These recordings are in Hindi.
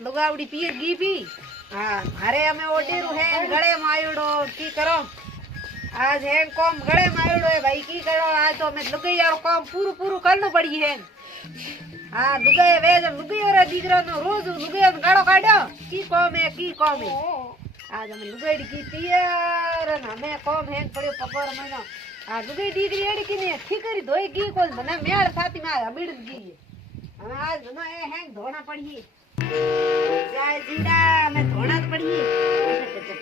लुगावड़ी पिए गी भी हाँ मारे हमें ओडेरू है गले मायोड़ो की करो आज है कॉम गले मायोड़ो है भाई की करो आज तो हमें लुगाई यार कॉम पूरू पूरू करनो पड़ी है हाँ लुगाई वे जब लुगाई रे दीकरा नो रोज लुगाई गाड़ो काढो की कॉम है आज हमें लुगाई की पियर न हमें कॉम है पड़े पपर मनो आ लुगाई दीकरी एडी की ने ठीकरी धोई की कोल मने मेल साथी में अबीड़ गी हम आज मनो ए हैंग धोना पड़ी जय जीरा मैं धोना तो पड़ी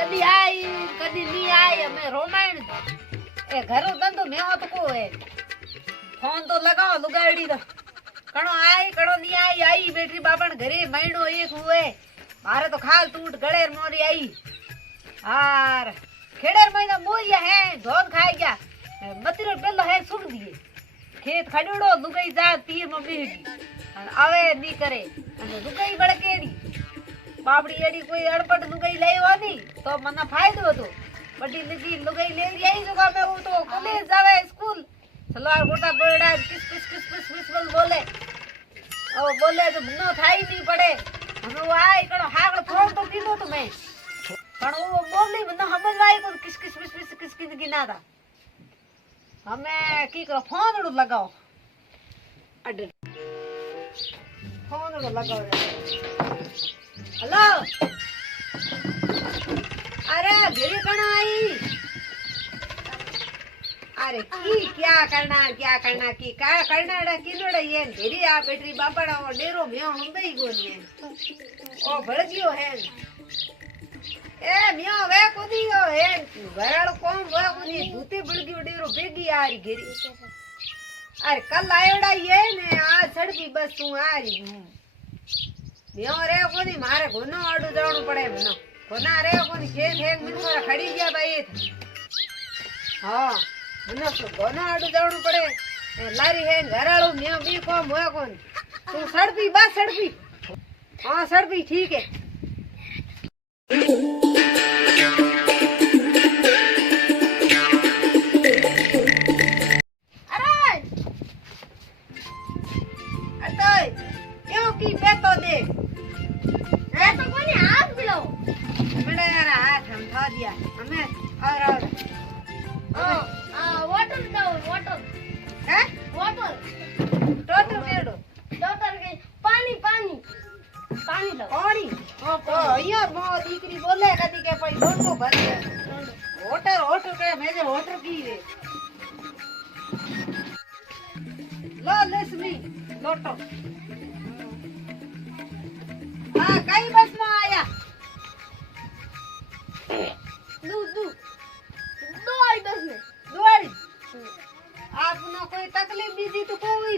कदी आई कदी नहीं आई हमें रोमायण ए घरो धंधो में हो तो को है फोन तो लगाओ लुगाड़ी तो कणो आई कणो नहीं आई आई बेटी बापन घरे महीनो एक हुए मारे तो खाल टूट गड़ेर मोरी आई हार खेड़ेर महीना मोरिया है धोन खाई गया मतीरो पेलो है सुन दिए खेत खड़ोड़ो लुगाई जा तीर में बेगी आवे नहीं करे अने लुगाई बड़केड़ी बाबड़ी एडी कोई अड़पट लुगाई लेवा नहीं तो मना फायदो હતો बड़ी लगी लुगाई ले रही है जो का मैं वो तो कॉलेज जावे स्कूल सलवार कोटा बड़ा किस किस किस किस किस बोले ओ बोले तो मनो थाई नहीं पड़े हम वो आई कणो हागड़ फोन तो कीधो तो मैं पण वो बोली मनो समझवाई को किस किस किस किस किस किस गिना था हमें की करो फोन लगाओ अड फोन लगाओ हेलो अरे घेरी कण आई अरे की क्या करना की का करना किलोड़ा ये घेरी आ बैटरी बापड़ा और डेरो म्यो हुंदई गोनी है ओ भड़गियो है ए म्यो वे कुदियो है घराड़ो कोम वे कुदी दूते भड़गियो डेरो बेगी आ रही घेरी अरे कल आयोड़ा ये ने आज सड़की बस तू आ रही म्यो रे कोनी मारे घोनो आडू जावणो पड़े मनो घोना रे कोनी खेत हेक मिनोरा खड़ी गया भाई हां मनो तो घोनो आडू जावणो पड़े लारी है घराळो म्यो बी कोम होया कोन तू सड़पी बस सड़पी हां सड़पी ठीक है अरे अतोय क्यों की बेतो दे तो कोनी हाथ मिलो बड़ा यार हाथ हम खा दिया हमें और वाटर दो वाटर है वाटर टोटल केड़ो टोटल के पानी पानी पानी लो पानी तो यो मो दीकरी बोले कदी के पई लोटो भर दे वाटर वाटर के मेजे वाटर पी रे लो लेसमी लोटो हाँ कई बस में आया दो आई बस में दो आई आपने कोई तकलीफ दी थी तो कोई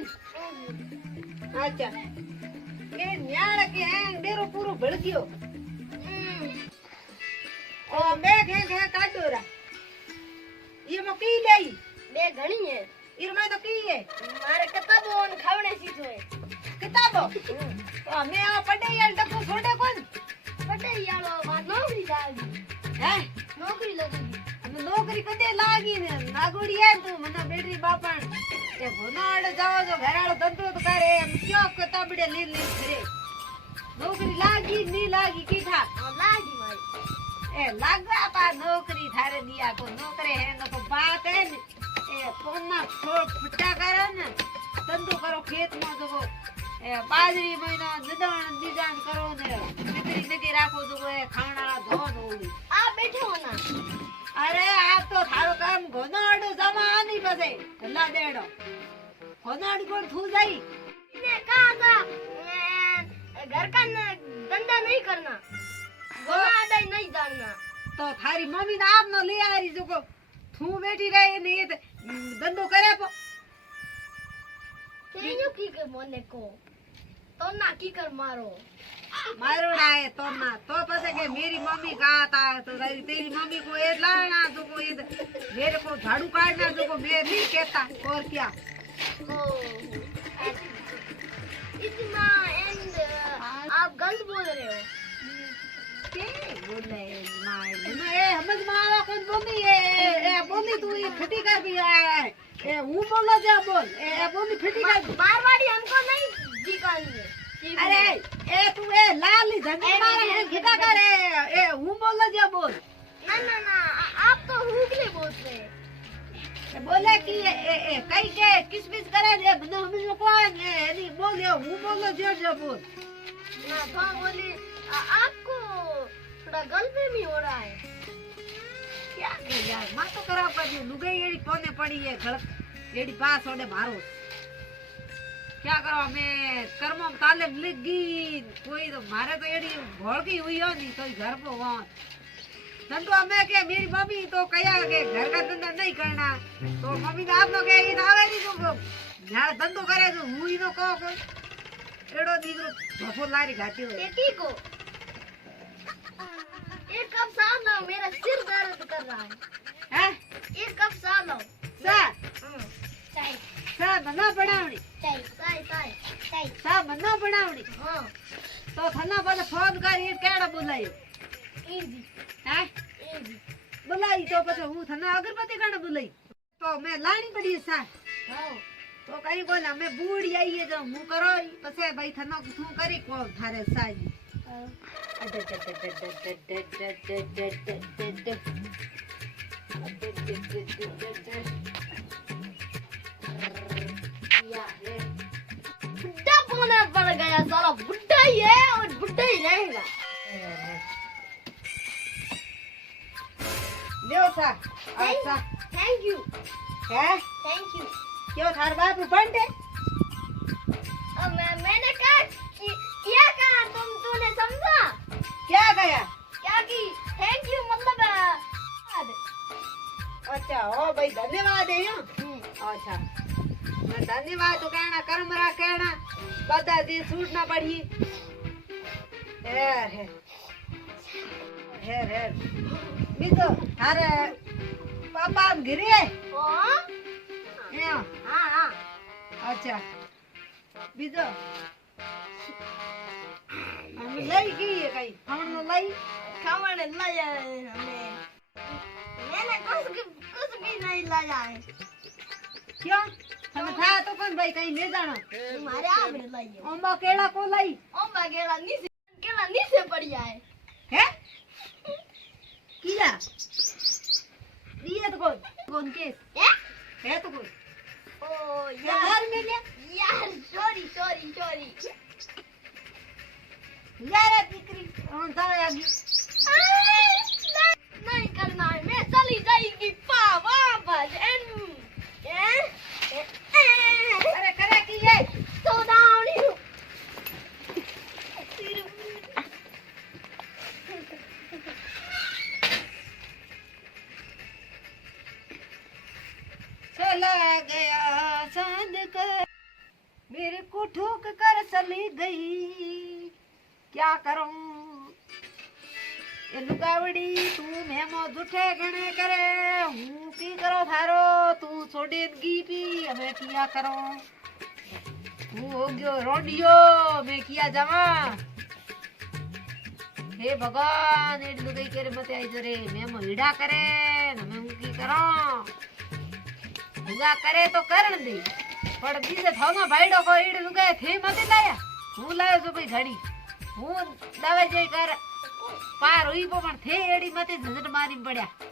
अच्छा ये न्याड़ के हैं डेरो पूरो भड़ गयो ओ बैग है काटो रा ये मकी लेई बे घणी है इर में तो की है मारे किताबो न खावणे सीधो है किताबो तो हमें आ पढ़े यार डको छोड़े कौन पढ़े यार बात नौकरी जागी है नौकरी लगेगी हमें नौकरी कदे लागी ने नागोड़ी है तू मने बेटरी बापन ए भोनाड़ जाओ जो घराड़ो धंधो तो करे हम क्यों किताबड़े ले ले फिरे नौकरी लागी की था लागी मारी ए लागवा पा नौकरी थारे दिया को नौकरे है न तो बात है न ए कोना छोड़ फुटा करे न धंधो करो खेत में जो ए बाजरी महीना निदान निदान करो ने बिगड़ी लगी राखो जो ए खाना धोन ओडी आ बैठे हो ना अरे आप तो थारो काम घोनाडो जमा नहीं बसे अल्लाह देड़ो घोनाड को थू जाई ने कहा था घर का धंधा नहीं करना गोना नहीं जानना तो थारी मम्मी ने आप न ले आ रही जो को थू बैठी रहे ने ये धंधो करे पो केयो की के मोने को तो ना की कर मारो मारोड़ा है तो ना तो पता के मेरी मम्मी कहा था तो तेरी मम्मी को ये लाना जो को ये मेरे को झाड़ू काटना जो को मैं नहीं कहता और क्या इतना एंड आप गलत बोल रहे हो के बोले माय ना ए समझ मावा कौन बोली ए बोली तू ये फटी कर भी आया है ए वो बोला जा बोल ए बोली फटी कर मारवाड़ी हमको नहीं दिखाएंगे अरे ए तू ए लाली झंडे मारे है घिटा कर ए वो बोला जा बोल ना ना ना आप तो हुगले बोलते हैं बोले कि ए कई के किसमिस करे दे बनो हम कौन है नहीं बोले वो बोलो जो बोल ना तो बोली आपको थोड़ा गलतफहमी हो रहा है क्या के यार मां तो खराब कर दी लुगाई एड़ी कोने पड़ी है गलत एड़ी पास ओडे मारो क्या करो मैं कर्मों में तालीम लिख गई कोई तो मारे तो एड़ी भड़की हुई हो नहीं तो घर पे वहां धंधो हमें के मेरी मम्मी तो कया के घर का धंधा नहीं करना तो मम्मी ने आप लोग के ये आवे नहीं तो यार धंधो करे तो हुई नो को कोई एड़ो दीकरो भफो लारी घाटी हो बेटी को एक कप सा लो मेरा सिर दर्द कर रहा है हैं एक कप सा लो सा चाय सा बना बनावनी चाय चाय चाय चाय सा बना बनावनी हां तो थना पहले फोन कर ये केड़ा बुलायो इजी हैं इजी बुलाई तो પછી હું થને અગરબત્તી કાણે बुलाई तो मैं लाणी पड़ी सा हां तो कहीं बोला मैं बूढ़ी आई है जो હું કરો પછી ભાઈ થનો તું કરી को थारे साजी बुड्ढा बोलना पड़ गया साला बुड्ढा ही है और बुड्ढा ही रहेगा લ્યો सा अच्छा थैंक यू है थैंक यू क्यों थार बाप बंटे मैंने कहा कि क्या कहा तूने समझा क्या गया क्या कि थैंक यू मतलब अच्छा ओ भाई धन्यवाद है यो अच्छा मैं धन्यवाद तो कहना कर्म रा कहना बता दी सूट ना पड़ी है है बीजो थारे पापा गिरे हाँ है हाँ अच्छा बीजो हम लई की है कहीं हम लई खाने लाया है हमें मैंने कुछ भी नहीं लाया है क्यों हम था तो कौन भाई कहीं ले जाना तुम्हारे आप ने लाइए ओंबा केड़ा को लाई ओम्बा केला नीचे बढ़िया है किया ये तो कौन के है तो कौन ओ यार में ले यार सॉरी सॉरी सॉरी यार दिकरी on जाओ आगे नहीं करना है मैं चली जाएगी वापस अरे करे की ये तो डाउनी चला गया चांद कर मेरे को ठोक कर चली गई क्या करूं ये लुगावड़ी तू मेमो झूठे गणे करे हूं की करो थारो तू छोड़े गी पी हमें किया करो तू हो गयो रोडियो मैं किया जमा हे भगवान एड लुगाई करे मते आई जरे मेमो हिड़ा करे हमें हूं की करो हुआ करे तो करण दे पर बीजे थाना भाईडो को एड लुगाई थे मते लाया हूं लायो जो भाई घड़ी હું દવા જઈ કર પાર હોઈ પણ થે એડી મતે ઝંઝટ મારી પડ્યા